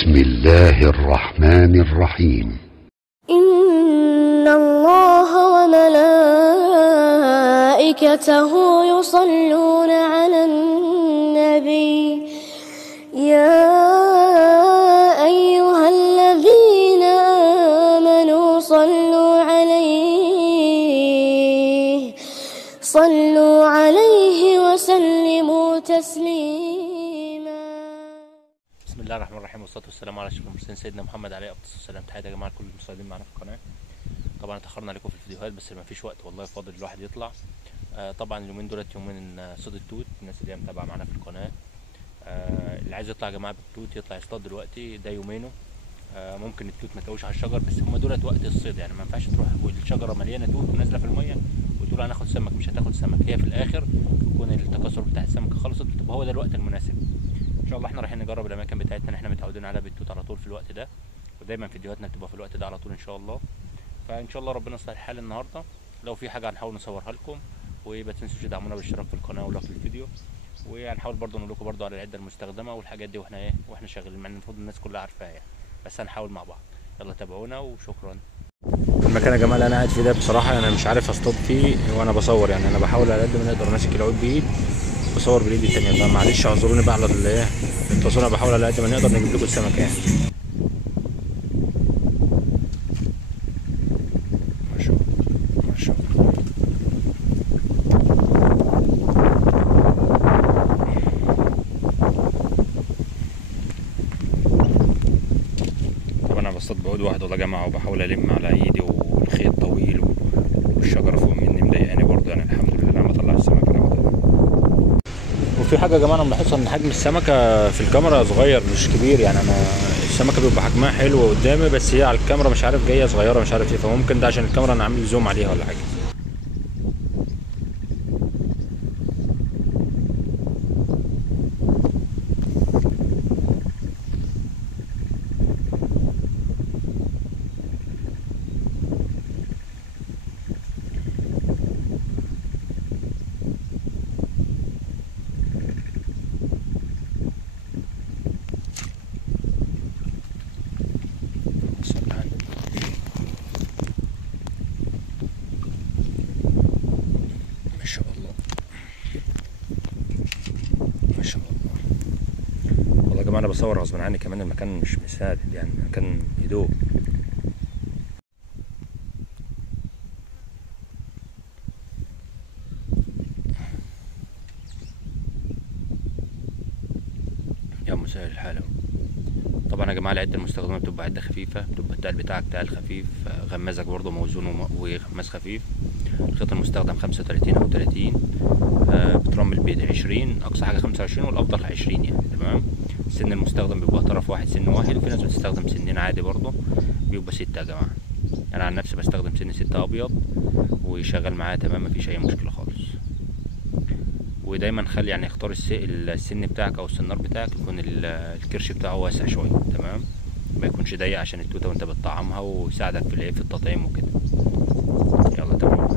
بسم الله الرحمن الرحيم. إن الله وملائكته يصلون على النبي يا أيها الذين آمنوا صلوا عليه وسلموا تسليما. بسم الله الرحمن الرحيم، والصلاه والسلام على اشرف المرسلين سيدنا محمد عليه افضل السلام. تحياتي يا جماعه لكل المشاهدين معانا في القناه. طبعا اتاخرنا عليكم في الفيديوهات بس ما فيش وقت والله، فاضل الواحد يطلع. طبعا اليومين دولت يومين صيد التوت، الناس اللي هي متابعه معانا في القناه اللي عايز يطلع يا جماعه بالتوت يطلع يصطاد دلوقتي، ده يومينه. ممكن التوت ما تلاقوش على الشجر، بس هم دولت وقت الصيد، يعني ما ينفعش تروح والشجره مليانه توت ونازله في الميه وتقول هناخد سمك. مش هتاخد سمك، هي في الاخر يكون التكاثر بتاع السمكه خلصت، بتبقى هو ده الوقت المناسب. ان شاء الله احنا رايحين نجرب الاماكن بتاعتنا اللي احنا متعودين عليها بالتوت على طول في الوقت ده، ودايما فيديوهاتنا بتبقى في الوقت ده على طول ان شاء الله. فان شاء الله ربنا يصلح الحال النهارده. لو في حاجه هنحاول نصورها لكم، وما تنسوش تدعمونا بالاشتراك في القناه ولايك للفيديو، وهنحاول برضه نقول لكم برضه على العده المستخدمه والحاجات دي واحنا شغالين، مع ان المفروض الناس كلها عارفاها يعني، بس هنحاول مع بعض. يلا تابعونا وشكرا. المكان يا جماعه اللي انا قاعد فيه ده بصراحه انا مش عارف اصطاد فيه وانا بصور، يعني انا بحاول على قد ما نقدر ماسك العود بايد بصور بالايد التانيه، فمعلش اعذروني بقى على التصوير. انا بحاول على قد ما نقدر نجيب لكم السمك يعني. ما شاء الله ما شاء الله. طبعا انا بصطاد بعود واحد والله يا جماعه، وبحاول الم على ايدي والخيط طويل والشجره فوق مني مضايقاني برضه، يعني الحمد لله انا بطلع السمك الحمد لله. وفي حاجه يا جماعه انا ملاحظها ان حجم السمكه في الكاميرا صغير مش كبير، يعني انا السمكه بيبقى حجمها حلو قدامي بس هي على الكاميرا مش عارف جايه صغيره مش عارف ايه، فممكن ده عشان الكاميرا انا عامل زوم عليها ولا حاجه. ما شاء الله ما شاء الله. والله يا جماعه انا بصور غصب عني كمان، المكان مش مساعد يعني، المكان يدوب. يا مسهل الحال. طبعا يا جماعه العده المستخدمه بتبقى عده خفيفه، بتبقى التقل بتاعك تقل خفيف، غمازك برضه موزون وغماز خفيف. الخيط المستخدم 35 او 30، بترمل ب 20 اقصى حاجه 25، والافضل 20 يعني. تمام. السن المستخدم بيبقى طرف واحد سن واحد، وفي ناس بتستخدم سنين عادي برضه بيبقى 6 يا جماعه. انا عن نفسي بستخدم سن 6 ابيض وشغال معايا تمام، مفيش اي مشكله خالص. ودايما خلي يعني اختار السن بتاعك او السنار بتاعك يكون الكرش بتاعه واسع شويه، تمام، ما يكونش ضيق عشان التوته وانت بتطعمها ويساعدك في التطعيم وكده. يلا تمام،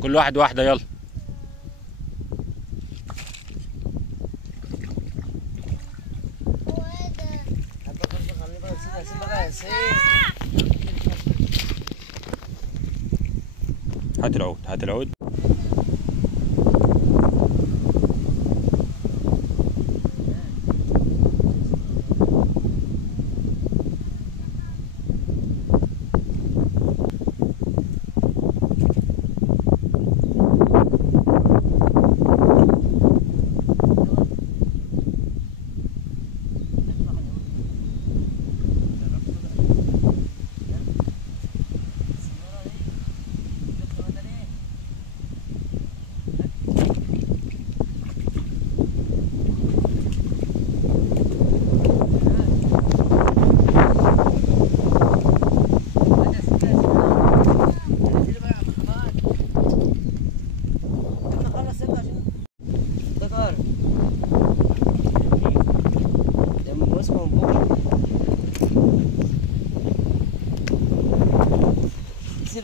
كل واحد واحده يلا. هات العود هات العود.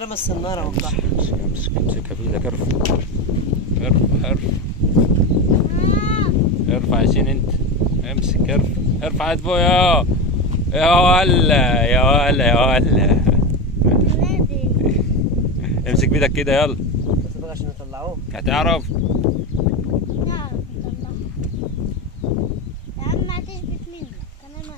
رمى السنارة وقع. امسكها في ايدك، ارفع ارفع ارفع ارفع يا سين انت، امسك ارفع. ارفع ايد فوق يا ولا يا ولا يا ولا. امسك بيدك كده يلا. بس بقى عشان نطلعوه. هتعرف. نعرف نطلعها. يا عم هتثبت منك انا ما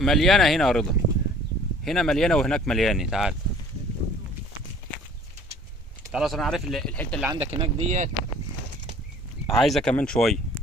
مليانه هنا يا رضا، هنا مليانه وهناك مليانه. تعال خلاص انا عارف الحته اللي عندك هناك ديت عايزه كمان شويه.